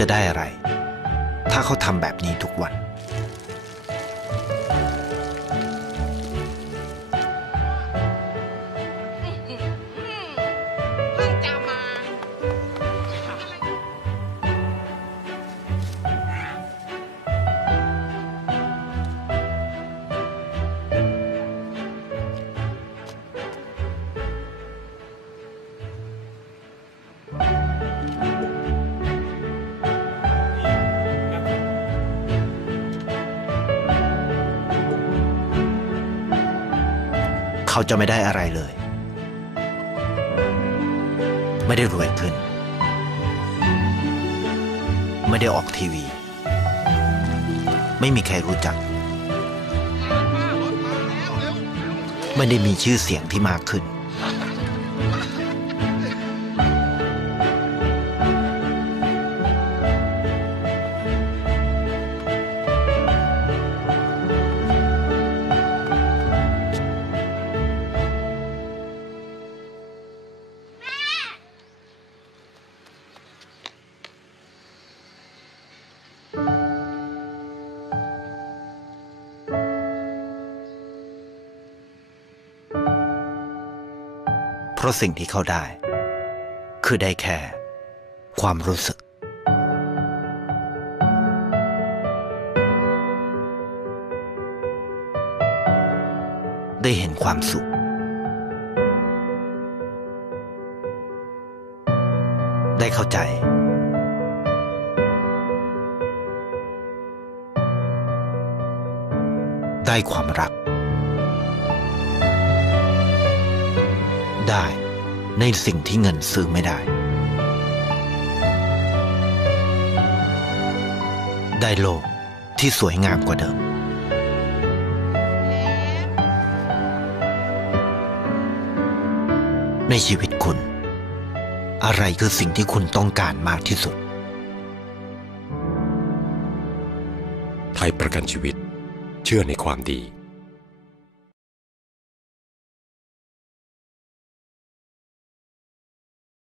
จะได้อะไรถ้าเขาทำแบบนี้ทุกวันเขาจะไม่ได้อะไรเลยไม่ได้รวยขึ้นไม่ได้ออกทีวีไม่มีใครรู้จักไม่ได้มีชื่อเสียงที่มากขึ้นเพราะสิ่งที่เขาได้คือได้แค่ความรู้สึกได้เห็นความสุขได้เข้าใจได้ความรักได้ในสิ่งที่เงินซื้อไม่ได้ได้โลกที่สวยงามกว่าเดิมในชีวิตคุณอะไรคือสิ่งที่คุณต้องการมากที่สุดไทยประกันชีวิตเชื่อในความดี